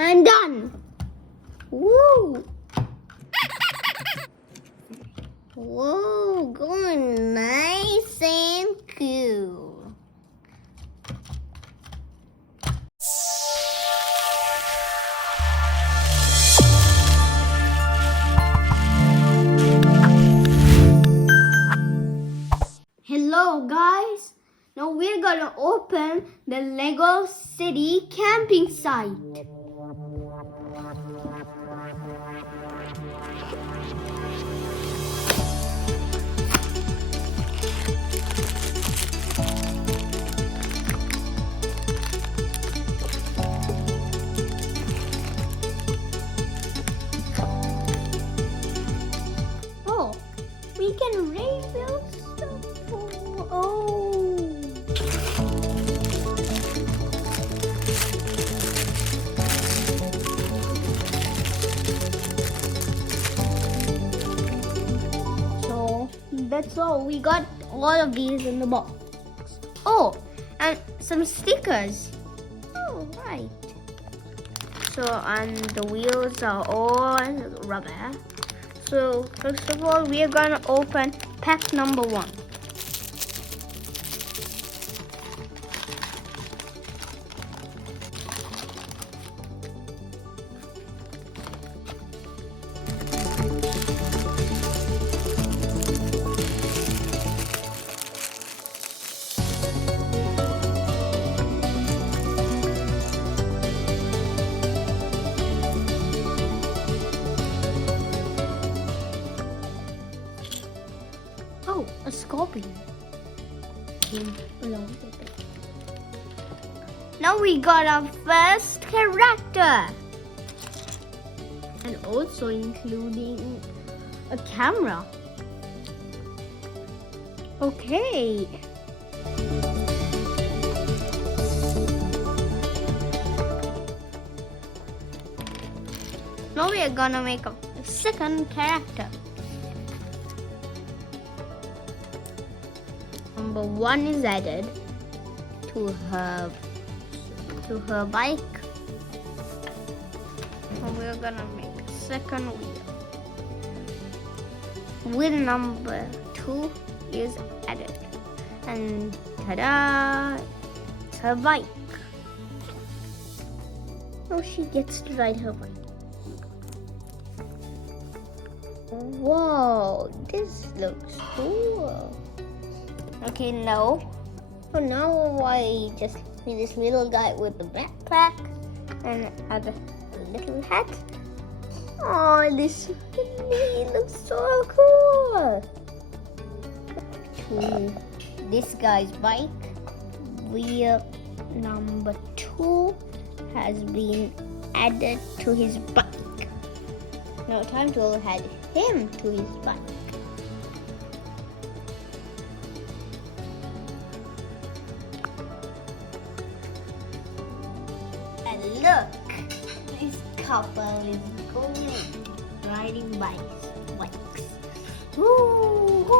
I'm done. Woo! Whoa, going nice and cool. Hello guys, now we're gonna open the Lego City camping site. Oh, we can rebuild stuff. Oh. So that's all. We got all of these in the box. Oh, and some stickers. Oh, right. So, and the wheels are all rubber. So, first of all, we are gonna open pack number 1. Oh, a scorpion came along with it. Now we got our first character, and also including a camera. Okay. Now we are gonna make a second character. Number 1 is added to her bike. And we're gonna make a second wheel. Wheel number 2 is added, and ta-da! It's her bike. Now she gets to ride her bike. Whoa, this looks cool. Okay, now I just see this little guy with the backpack and have a little hat. Oh, this looks so cool. To this guy's bike, wheel number 2 has been added to his bike. Now time to add him to his bike. Look, this couple is going riding bikes. Woo!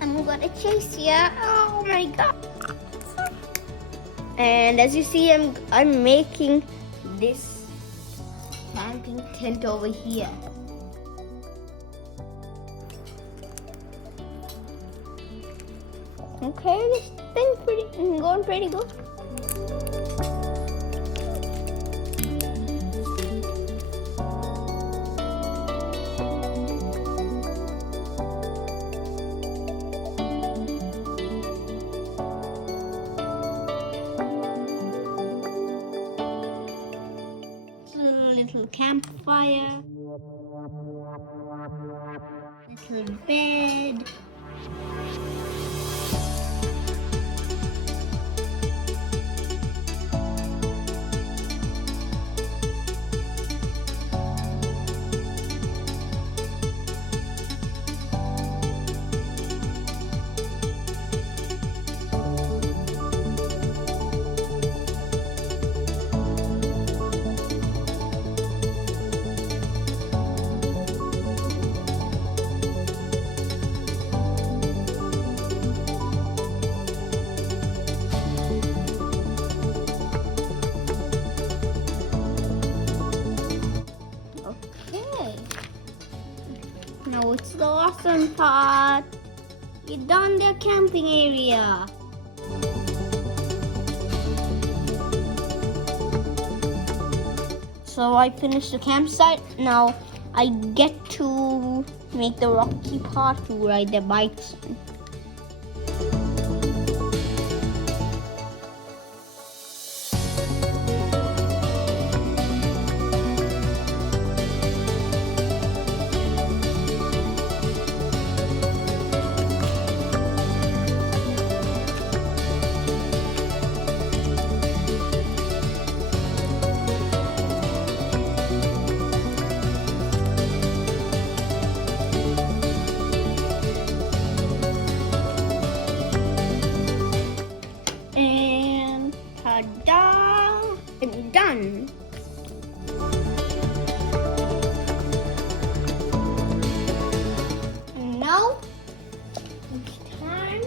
I'm gonna chase ya! Oh my god! And as you see, I'm making this camping tent over here. Okay, this thing's going pretty good. Little campfire, little bed. Wow, it's the awesome part. We're done the camping area. So I finished the campsite. Now I get to make the rocky part to ride the bikes. And ta-da! It's done. And now it's time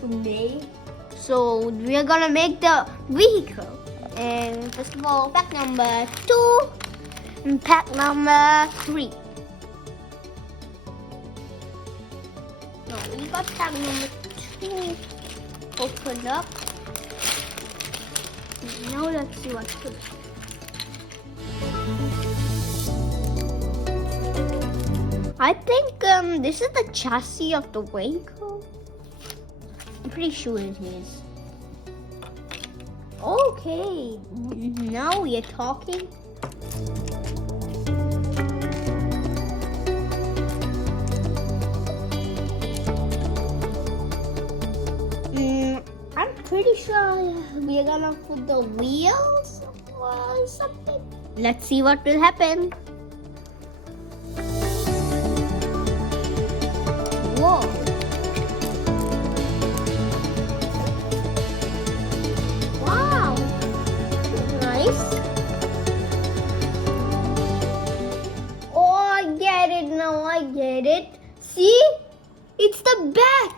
to make. So we're gonna make the vehicle. And first of all, pack number 2 and pack number 3. No, we got pack number 2 opened up. Now let's see what's good. I think this is the chassis of the vehicle. I'm pretty sure it is. Okay, now we are talking. I'm pretty sure we're gonna put the wheels or something. Let's see what will happen. Whoa. Wow. Nice. Oh, I get it now. I get it. See? It's the back.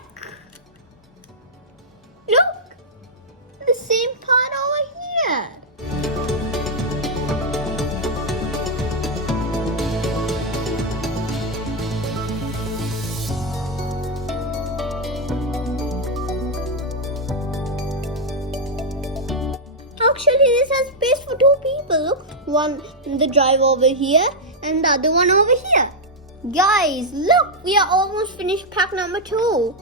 Look, the same part over here. Actually, this has space for 2 people. Look, one the driver over here and the other one over here. Guys, look, we are almost finished pack number 2.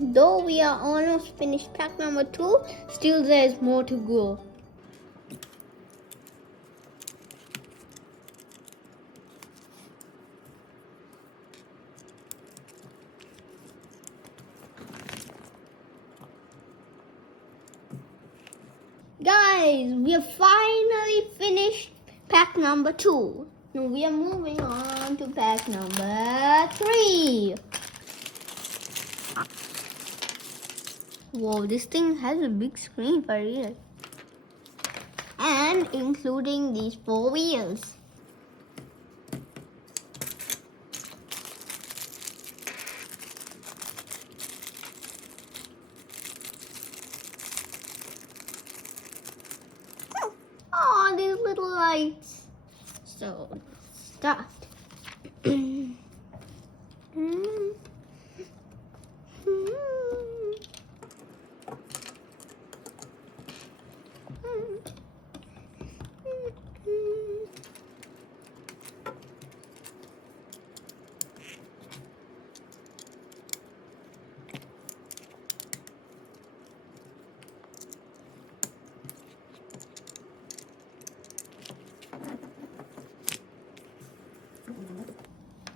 Though we are almost finished pack number 2, still there is more to go. Guys, we have finally finished pack number 2. Now we are moving on to pack number 3. Wow, this thing has a big screen for real. And including these 4 wheels. Oh, these little lights. So, start.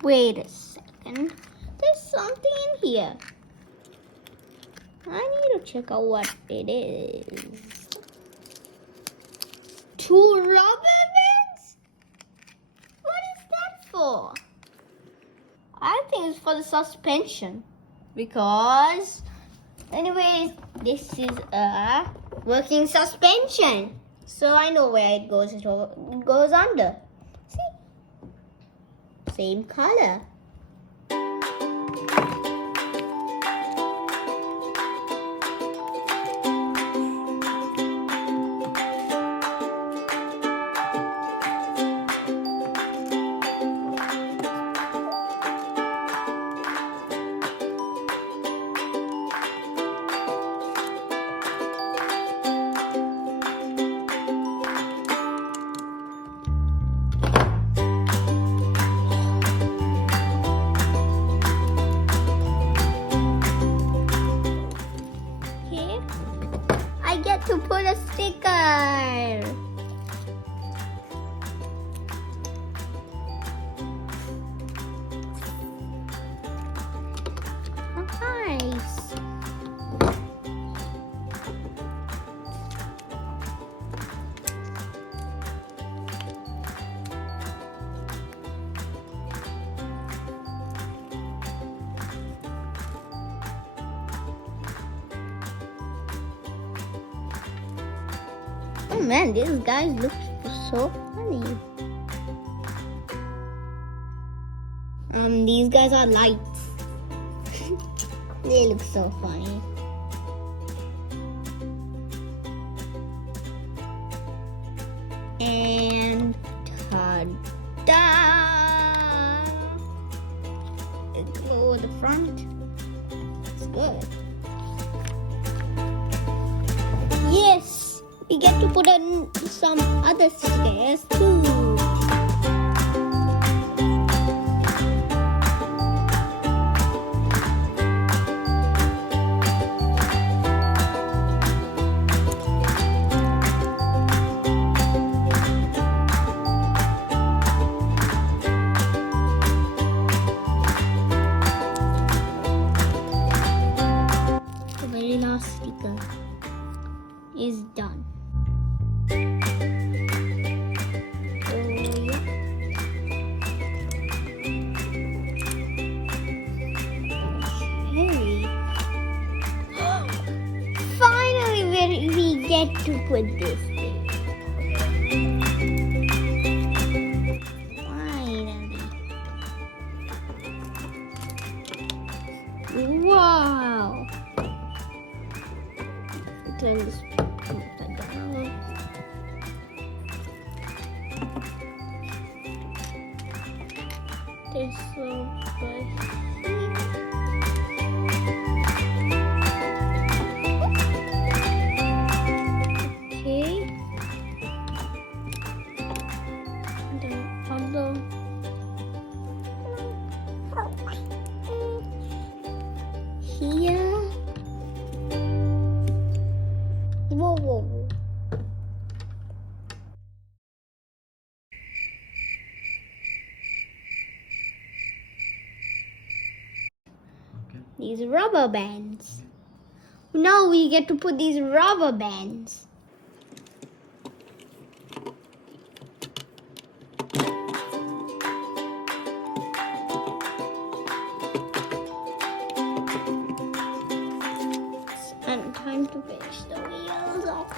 Wait a second. There's something in here. I need to check out what it is. 2 rubber bands? What is that for? I think it's for the suspension. Because, anyways, this is a working suspension. So I know where it goes. It goes under. Same color. to put a sticker. Nice. Oh man, these guys look so funny. These guys are lights. They look so funny. And ta-da! It glow at the front. It's good. Yes! We get to put on some other stickers too. The very last sticker is done. Finally, we get to put this thing. Finally. Wow. Turn this upside down. This little right here. Here. Whoa, whoa, whoa. Okay. These rubber bands. Now we get to put these rubber bands. And time to finish the wheels off.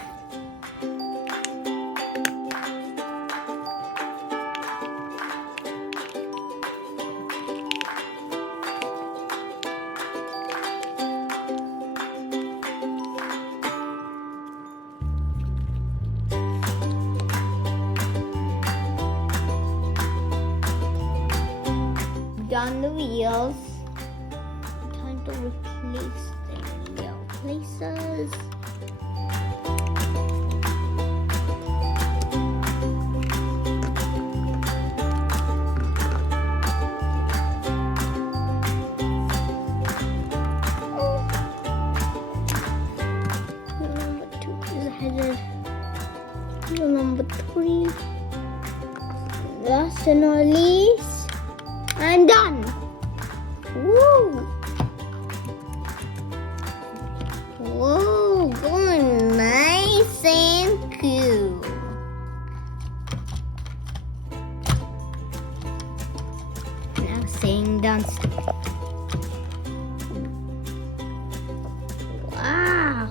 Done the wheels. Time to replace the wheel places. Number 2 is headed. Number 3. Last and not least. I'm done. Woo! Whoa, going nice and cool. Now saying done. Wow.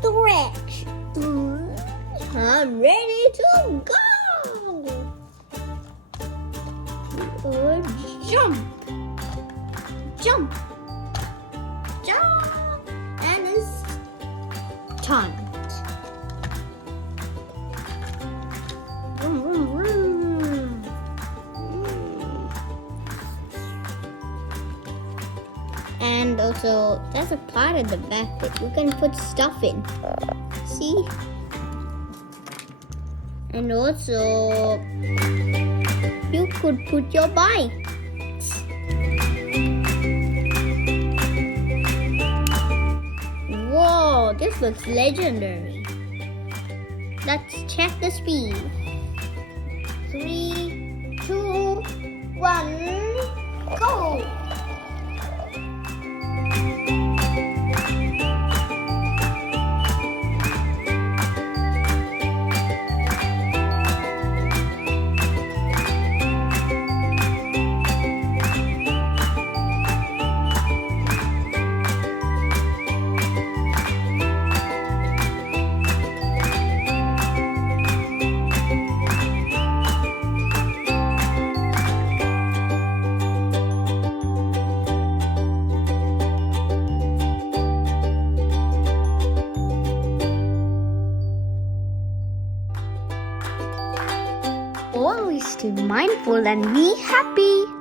Stretch. I'm ready to go. Or jump, jump, jump, and it's time. Vroom, vroom, vroom. And also, that's a part of the back that you can put stuff in. See? And also, you could put your bike. Whoa, this looks legendary. Let's check the speed. 3, 2, 1, go! Always stay mindful and be happy.